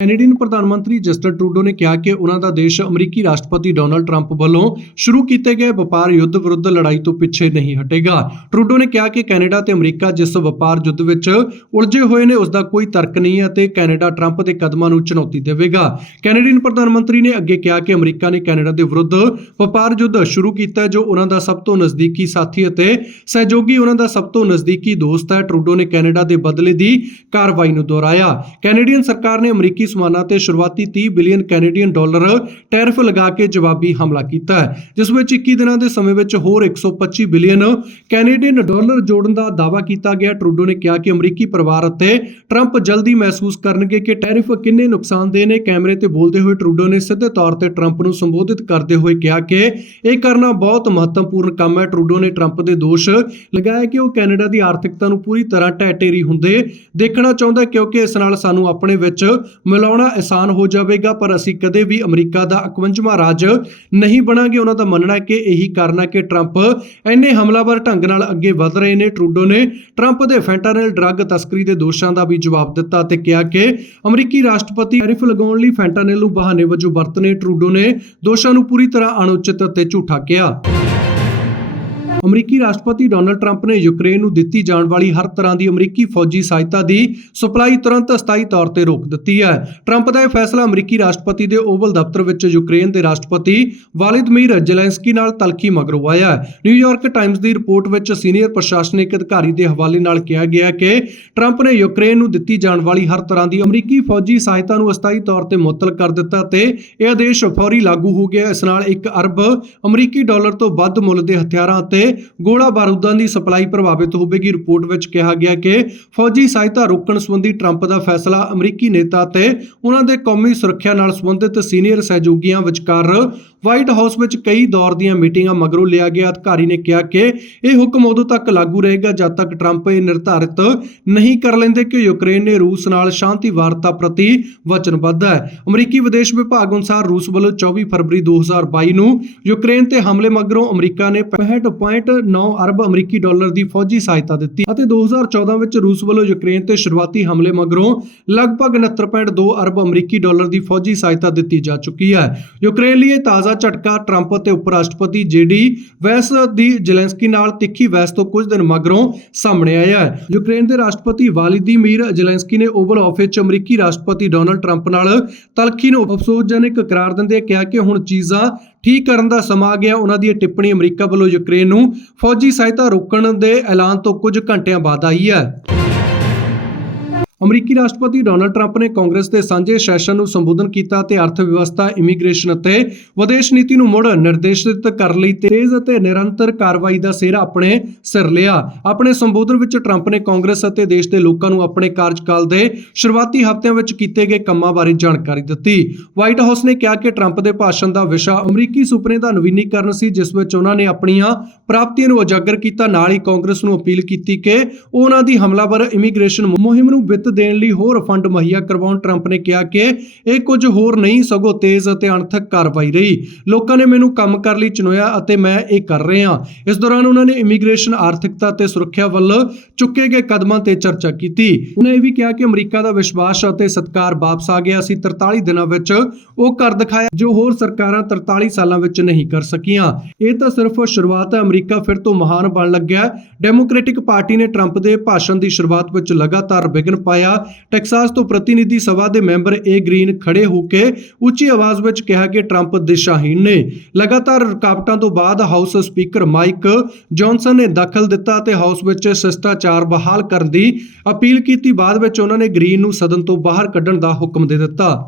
Canadian ਪ੍ਰਧਾਨ ਮੰਤਰੀ Justin Trudeau ਨੇ ਕਿਹਾ ਕਿ ਉਹਨਾਂ ਦਾ ਦੇਸ਼ ਅਮਰੀਕੀ ਰਾਸ਼ਟਰਪਤੀ ਡੋਨਾਲਡ ਟਰੰਪ ਵੱਲੋਂ ਸ਼ੁਰੂ ਕੀਤੇ ਗਏ ਵਪਾਰ ਯੁੱਧ ਵਿਰੁੱਧ ਲੜਾਈ ਤੋਂ ਪਿੱਛੇ ਨਹੀਂ ਹਟੇਗਾ। ਟਰੂਡੋ ਨੇ ਕਿਹਾ ਕਿ ਕੈਨੇਡਾ ਤੇ ਅਮਰੀਕਾ ਜਿਸ ਵਪਾਰ ਯੁੱਧ ਵਿੱਚ ਉਲਝੇ ਹੋਏ ਨੇ ਉਸ ਦਾ ਕੋਈ ਤਰਕ ਨਹੀਂ ਹੈ ਅਤੇ ਕੈਨੇਡਾ ਟਰੰਪ ਦੇ ਕਦਮਾਂ ਨੂੰ ਚੁਣੌਤੀ ਦੇਵੇਗਾ। ਕੈਨੇਡੀਅਨ ਪ੍ਰਧਾਨ ਮੰਤਰੀ ਨੇ ਅੱਗੇ ਕਿਹਾ ਕਿ ਅਮਰੀਕਾ ਨੇ ਕੈਨੇਡਾ ਦੇ ਵਿਰੁੱਧ ਵਪਾਰ ਯੁੱਧ ਸ਼ੁਰੂ ਕੀਤਾ ਜੋ ਉਹਨਾਂ ਦਾ ਸਭ ਤੋਂ ਨਜ਼ਦੀਕੀ ਸਾਥੀ ਅਤੇ ਸਹਿਯੋਗੀ ਉਹਨਾਂ ਦਾ ਸਭ ਤੋਂ ਨਜ਼ਦੀਕੀ ਦੋਸਤ ਹੈ। ਟਰੂਡੋ ਨੇ ਕੈਨੇਡਾ ਦੇ ਬਦਲੇ ਦੀ ਕਾਰਵਾਈ ਨੂੰ ਦੁਹਰਾਇਆ। ਕੈਨੇਡੀਅਨ ਸਰਕਾਰ ਨੇ ਅਮਰੀਕੀ ਸਮਾਨਾਂ ਤੇ ਸ਼ੁਰੂਆਤੀ 30 ਬਿਲੀਅਨ ਕੈਨੇਡੀਅਨ ਡਾਲਰ ਟੈਰਿਫ ਲਗਾ ਕੇ ਜਵਾਬੀ ਹਮਲਾ ਕੀਤਾ ਹੈ, ਜਿਸ ਵਿੱਚ 21 ਦਿਨਾਂ ਦੇ ਸਮੇਂ ਵਿੱਚ ਹੋਰ 125 ਬਿਲੀਅਨ ਕੈਨੇਡੀਅਨ ਡਾਲਰ ਜੋੜਨ ਦਾ ਦਾਅਵਾ ਕੀਤਾ ਗਿਆ। ਟਰੂਡੋ ਨੇ ਕਿਹਾ ਕਿ ਅਮਰੀਕੀ ਪਰਿਵਾਰ ਅਤੇ ਟਰੰਪ ਜਲਦੀ ਮਹਿਸੂਸ ਕਰਨਗੇ ਕਿ ਟੈਰਿਫ ਕਿੰਨੇ ਨੁਕਸਾਨਦੇਹ ਨੇ। ਕੈਮਰੇ ਤੇ ਬੋਲਦੇ ਹੋਏ ਟਰੂਡੋ ਨੇ ਸਿੱਧੇ ਤੌਰ ਤੇ ਟਰੰਪ ਨੂੰ ਸੰਬੋਧਿਤ ਕਰਦੇ ਹੋਏ ਕਿਹਾ ਕਿ ਇਹ ਕਰਨਾ ਬਹੁਤ ਮਹੱਤਵਪੂਰਨ ਕੰਮ ਹੈ। ਟਰੂਡੋ ਨੇ ਟਰੰਪ ਦੇ ਦੋਸ਼ ਲਗਾਇਆ ਕਿ ਉਹ ਕੈਨੇਡਾ ਦੀ ਆਰਥਿਕਤਾ ਨੂੰ ਪੂਰੀ ਤਰ੍ਹਾਂ ਢਹਿ-ਢੇਰੀ ਹੁੰਦੇ ਦੇਖਣਾ ਚਾਹੁੰਦਾ ਕਿਉਂਕਿ ਇਸ ਨਾਲ ਸਾਨੂੰ ਆਪਣੇ ਵਿੱਚ ਮਿਲਾਉਣਾ ਆਸਾਨ ਹੋ ਜਾਵੇਗਾ, ਪਰ ਅਸੀਂ ਕਦੇ ਵੀ ਅਮਰੀਕਾ ਦਾ 51ਵਾਂ ਰਾਜ ਨਹੀਂ ਬਣਾਂਗੇ। ਉਹਨਾਂ ਦਾ ਮੰਨਣਾ ਹੈ ਕਿ ਇਹੀ ਕਾਰਨ ਹੈ ਕਿ ਟਰੰਪ ਇੰਨੇ ਹਮਲਾਵਰ ਢੰਗ ਨਾਲ ਅੱਗੇ ਵਧ ਰਹੇ ਨੇ। ਟਰੂਡੋ ਨੇ ਟਰੰਪ ਦੇ ਫੈਂਟਾਨਲ ਡਰੱਗ ਤਸਕਰੀ ਦੇ ਦੋਸ਼ਾਂ ਦਾ ਵੀ ਜਵਾਬ ਦਿੱਤਾ ਤੇ ਕਿਹਾ ਕਿ ਅਮਰੀਕੀ ਰਾਸ਼ਟਰਪਤੀ ਟੈਰਿਫ ਲਗਾਉਣ ਲਈ ਫੈਂਟਾਨਲ ਨੂੰ ਬਹਾਨੇ ਵਜੋਂ ਵਰਤਨੇ। ਟਰੂਡੋ ਨੇ ਦੋਸ਼ਾਂ ਨੂੰ ਪੂਰੀ ਤਰ੍ਹਾਂ ਅਣਉਚਿਤ ਅਤੇ ਝੂਠਾ ਕਿਹਾ। ਅਮਰੀਕੀ ਰਾਸ਼ਟਰਪਤੀ ਡੋਨਲਡ ਟਰੰਪ ਨੇ ਯੂਕਰੇਨ ਨੂੰ ਦਿੱਤੀ ਜਾਣ ਵਾਲੀ ਹਰ ਤਰ੍ਹਾਂ ਦੀ ਅਮਰੀਕੀ ਫੌਜੀ ਸਹਾਇਤਾ ਦੀ ਸਪਲਾਈ ਤੁਰੰਤ ਅਸਥਾਈ ਤੌਰ ਤੇ ਰੋਕ ਦਿੱਤੀ ਹੈ। ਟਰੰਪ ਦਾ ਇਹ ਫੈਸਲਾ ਅਮਰੀਕੀ ਰਾਸ਼ਟਰਪਤੀ ਦੇ ਓਵਲ ਦਫ਼ਤਰ ਵਿੱਚ ਯੂਕਰੇਨ ਦੇ ਰਾਸ਼ਟਰਪਤੀ ਵਾਲਿਦਮੀਰ ਜ਼ੈਲੈਂਸਕੀ ਨਾਲ ਤਲਖੀ ਮਗਰੋਂ ਆਇਆ ਨਿਊਯਾਰਕ ਟਾਈਮਜ਼ ਦੀ ਰਿਪੋਰਟ ਵਿੱਚ ਸੀਨੀਅਰ ਪ੍ਰਸ਼ਾਸਨਿਕ ਅਧਿਕਾਰੀ ਦੇ ਹਵਾਲੇ ਨਾਲ ਕਿਹਾ ਗਿਆ ਕਿ ਟਰੰਪ ਨੇ ਯੂਕਰੇਨ ਨੂੰ ਦਿੱਤੀ ਜਾਣ ਵਾਲੀ ਹਰ ਤਰ੍ਹਾਂ ਦੀ ਅਮਰੀਕੀ ਫੌਜੀ ਸਹਾਇਤਾ ਨੂੰ ਅਸਥਾਈ ਤੌਰ ਤੇ ਮੁਅੱਤਲ ਕਰ ਦਿੱਤਾ ਤੇ ਇਹ ਆਦੇਸ਼ ਫੌਰੀ ਲਾਗੂ ਹੋ ਗਿਆ। ਇਸ ਨਾਲ 1 ਅਰਬ ਅਮਰੀਕੀ ਡਾਲਰ ਤੋਂ ਵੱਧ ਮੁੱਲ ਦੇ ਹਥਿਆਰਾਂ ਅਤੇ ਗੋਲਾ ਬਾਰੂਦਾਂ ਦੀ ਸਪਲਾਈ ਪ੍ਰਭਾਵਿਤ ਹੋਵੇਗੀ। ਰਿਪੋਰਟ ਵਿੱਚ ਕਿਹਾ ਗਿਆ ਕਿ ਫੌਜੀ ਸਹਾਇਤਾ ਰੋਕਣ ਸੰਬੰਧੀ ਟਰੰਪ ਦਾ ਫੈਸਲਾ ਅਮਰੀਕੀ ਨੇਤਾ ਤੇ ਉਹਨਾਂ ਦੇ ਕੌਮੀ ਸੁਰੱਖਿਆ ਨਾਲ ਸੰਬੰਧਿਤ ਸੀਨੀਅਰ ਸਹਿਯੋਗੀਆਂ ਵਿਚਕਾਰ ਵਾਈਟ ਹਾਊਸ ਵਿੱਚ ਕਈ ਦੌਰ ਦੀਆਂ ਮੀਟਿੰਗਾਂ ਮਗਰੋਂ ਲਿਆ ਗਿਆ। ਅਧਿਕਾਰੀ ਨੇ ਕਿਹਾ ਕਿ ਇਹ ਹੁਕਮ ਉਦੋਂ ਤੱਕ ਲਾਗੂ ਰਹੇਗਾ ਜਦ ਤੱਕ ਟਰੰਪ ਇਹ ਨਿਰਧਾਰਿਤ ਨਹੀਂ ਕਰ ਲੈਂਦੇ ਕਿ ਯੂਕਰੇਨ ਨੇ ਰੂਸ ਨਾਲ ਸ਼ਾਂਤੀ ਵਾਰਤਾ ਪ੍ਰਤੀ ਵਚਨਬੱਧ ਹੈ। ਅਮਰੀਕੀ ਵਿਦੇਸ਼ ਵਿਭਾਗ ਅਨੁਸਾਰ ਰੂਸ ਵੱਲੋਂ 24 ਫਰਵਰੀ 2022 ਨੂੰ ਯੂਕਰੇਨ ਤੇ ਹਮਲੇ ਮਗਰੋਂ ਅਮਰੀਕਾ ਨੇ 65.9 ਅਰਬ ਅਮਰੀਕੀ ਡਾਲਰ ਦੀ ਫੌਜੀ ਸਹਾਇਤਾ ਦਿੱਤੀ ਅਤੇ 2014 ਵਿੱਚ ਰੂਸ ਵੱਲੋਂ ਯੂਕਰੇਨ ਤੇ ਸ਼ੁਰੂਆਤੀ ਹਮਲੇ ਮਗਰੋਂ ਲਗਭਗ 69.2 ਅਰਬ ਅਮਰੀਕੀ ਡਾਲਰ ਦੀ ਫੌਜੀ ਸਹਾਇਤਾ ਦਿੱਤੀ ਜਾ ਚੁੱਕੀ ਹੈ। ਯੂਕਰੇਨ ਲਈ ਇਹ ਤਾਜ਼ਾ ਝਟਕਾ ਟਰੰਪ ਅਤੇ ਉਪ ਰਾਸ਼ਟਰਪਤੀ ਜੇਡੀ ਵੈਸ ਦੀ ਜ਼ੈਲੈਂਸਕੀ ਨਾਲ ਤਿੱਖੀ ਬਹਿਸ ਤੋਂ ਕੁਝ ਦਿਨ ਮਗਰੋਂ ਸਾਹਮਣੇ ਆਇਆ ਹੈ। ਯੂਕਰੇਨ ਦੇ ਰਾਸ਼ਟਰਪਤੀ ਵਾਲਿਦੀਮੀਰ ਜ਼ੈਲੈਂਸਕੀ ਨੇ ਓਵਲ ਆਫਿਸ 'ਚ ਅਮਰੀਕੀ ਰਾਸ਼ਟਰਪਤੀ ਡੋਨਲਡ ਟਰੰਪ ਨਾਲ ਤਲਖੀ ਨੂੰ ਅਫਸੋਸਜਨਕ ਕਰਾਰ ਦਿੰਦੇ ਕਿਹਾ ਕਿ ਹੁਣ ਚੀਜ਼ਾਂ ਠੀਕ ਕਰਨ ਦਾ ਸਮਾਂ ਆ ਗਿਆ? ਉਹਨਾਂ ਦੀ ਇਹ ਟਿੱਪਣੀ ਅਮਰੀਕਾ ਵੱਲੋਂ ਯੂਕਰੇਨ ਨੂੰ ਫੌਜੀ ਸਹਾਇਤਾ ਰੋਕਣ ਦੇ ਐਲਾਨ ਤੋਂ ਕੁਝ ਘੰਟਿਆਂ ਬਾਅਦ ਆਈ ਹੈ। ਅਮਰੀਕੀ ਰਾਸ਼ਟਰਪਤੀ ਡੋਨਲਡ ਟਰੰਪ ਨੇ ਕਾਂਗਰਸ ਦੇ ਸਾਂਝੇ ਸੈਸ਼ਨ ਨੂੰ ਸੰਬੋਧਨ ਕੀਤਾ ਤੇ ਅਰਥ ਵਿਵਸਥਾ, ਇਮੀਗ੍ਰੇਸ਼ਨ ਅਤੇ ਵਿਦੇਸ਼ ਨੀਤੀ ਨੂੰ ਮੁੜ ਨਿਰਦੇਸ਼ਿਤ ਕਰਨ ਲਈ ਤੇਜ਼ ਅਤੇ ਨਿਰੰਤਰ ਕਾਰਵਾਈ ਦਾ ਸਿਹਰਾ ਆਪਣੇ ਸਿਰ ਲਿਆ। ਆਪਣੇ ਸੰਬੋਧਨ ਵਿੱਚ ਟਰੰਪ ਨੇ ਕਾਂਗਰਸ ਅਤੇ ਦੇਸ਼ ਦੇ ਲੋਕਾਂ ਨੂੰ ਆਪਣੇ ਕਾਰਜਕਾਲ ਦੇ ਸ਼ੁਰੂਆਤੀ ਹਫ਼ਤਿਆਂ ਵਿੱਚ ਕੀਤੇ ਗਏ ਕੰਮਾਂ ਬਾਰੇ ਜਾਣਕਾਰੀ ਦਿੱਤੀ। ਵਾਈਟ ਹਾਊਸ ਨੇ ਕਿਹਾ ਕਿ ਟਰੰਪ ਦੇ ਭਾਸ਼ਣ ਦਾ ਵਿਸ਼ਾ ਅਮਰੀਕੀ ਸੁਪਨੇ ਦਾ ਨਵੀਨੀਕਰਨ ਸੀ, ਜਿਸ ਵਿੱਚ ਉਹਨਾਂ ਨੇ ਆਪਣੀਆਂ ਪ੍ਰਾਪਤੀਆਂ ਨੂੰ ਉਜਾਗਰ ਕੀਤਾ। ਨਾਲ ਹੀ ਕਾਂਗਰਸ ਨੂੰ ਅਪੀਲ ਕੀਤੀ ਕਿ ਉਹਨਾਂ ਦੀ ਹਮਲਾਵਰ ਇਮੀਗ੍ਰੇਸ਼ਨ ਮੁਹਿੰਮ ਨੂੰ ਵਿੱਤ ਦੇਣ ਲਈ ਹੋਰ ਫੰਡ ਮੁਹੱਈਆ ਕਰਵਾਉਣ ਟਰੰਪ ਨੇ ਕਿਹਾ ਕਿ ਇਹ ਕੁਝ ਹੋਰ ਨਹੀਂ, ਸਗੋਂ ਤੇਜ਼ ਅਤੇ ਅਣਥਕ ਕਾਰਵਾਈ ਰਹੀ। ਲੋਕਾਂ ਨੇ ਮੈਨੂੰ ਕੰਮ ਕਰਨ ਲਈ ਚੁਣਿਆ ਅਤੇ ਮੈਂ ਇਹ ਕਰ ਰਿਹਾ ਇਸ ਦੌਰਾਨ ਉਹਨਾਂ ਨੇ ਇਮੀਗ੍ਰੇਸ਼ਨ, ਆਰਥਿਕਤਾ ਤੇ ਸੁਰੱਖਿਆ ਵੱਲ ਚੁੱਕੇ ਗਏ ਕਦਮਾਂ ਤੇ ਚਰਚਾ ਕੀਤੀ। ਉਹਨਾਂ ਇਹ ਵੀ ਕਿਹਾ ਕਿ ਅਮਰੀਕਾ ਦਾ ਵਿਸ਼ਵਾਸ ਅਤੇ ਸਤਕਾਰ ਵਾਪਸ ਆ ਗਿਆ। ਸੀ 43 ਦਿਨਾਂ ਵਿੱਚ ਉਹ ਕਰ ਦਿਖਾਇਆ ਜੋ ਹੋਰ ਸਰਕਾਰਾਂ 43 ਸਾਲਾਂ ਵਿੱਚ ਨਹੀਂ ਕਰ ਸਕੀਆਂ। ਇਹ ਤਾਂ ਸਿਰਫ ਸ਼ੁਰੂਆਤ ਹੈ। ਅਮਰੀਕਾ ਫਿਰ ਤੋਂ ਮਹਾਨ ਬਣ ਲੱਗਿਆ ਡੈਮੋਕ੍ਰੈਟਿਕ ਪਾਰਟੀ ਨੇ ਟਰੰਪ ਦੇ ਭਾਸ਼ਣ ਦੀ ਸ਼ੁਰੂਆਤ ਵਿੱਚ ਲਗਾਤਾਰ ਵਿਘਨ ਪਾਇਆ ਟੈਕਸਾਸ ਤੋਂ ਪ੍ਰਤੀਨਿਧੀ ਸਭਾ ਦੇ ਮੈਂਬਰ ਏ ਗ੍ਰੀਨ ਖੜੇ ਹੋ ਕੇ ਉੱਚੀ ਆਵਾਜ਼ ਵਿੱਚ ਕਿਹਾ ਕਿ ਟਰੰਪ ਦਿਸ਼ਾਹੀਨ ਨੇ। ਲਗਾਤਾਰ ਰੁਕਾਵਟਾਂ ਤੋਂ ਬਾਅਦ ਹਾਊਸ ਸਪੀਕਰ ਮਾਈਕ ਜੌਨਸਨ ਨੇ ਦਖਲ ਦਿੱਤਾ ਤੇ ਹਾਊਸ ਵਿੱਚ ਸ਼ਿਸ਼ਟਾਚਾਰ ਬਹਾਲ ਕਰਨ ਦੀ ਅਪੀਲ ਕੀਤੀ। ਬਾਅਦ ਵਿੱਚ ਉਹਨਾਂ ਨੇ ਗ੍ਰੀਨ ਨੂੰ ਸਦਨ ਤੋਂ ਬਾਹਰ ਕੱਢਣ ਦਾ ਹੁਕਮ ਦੇ ਦਿੱਤਾ।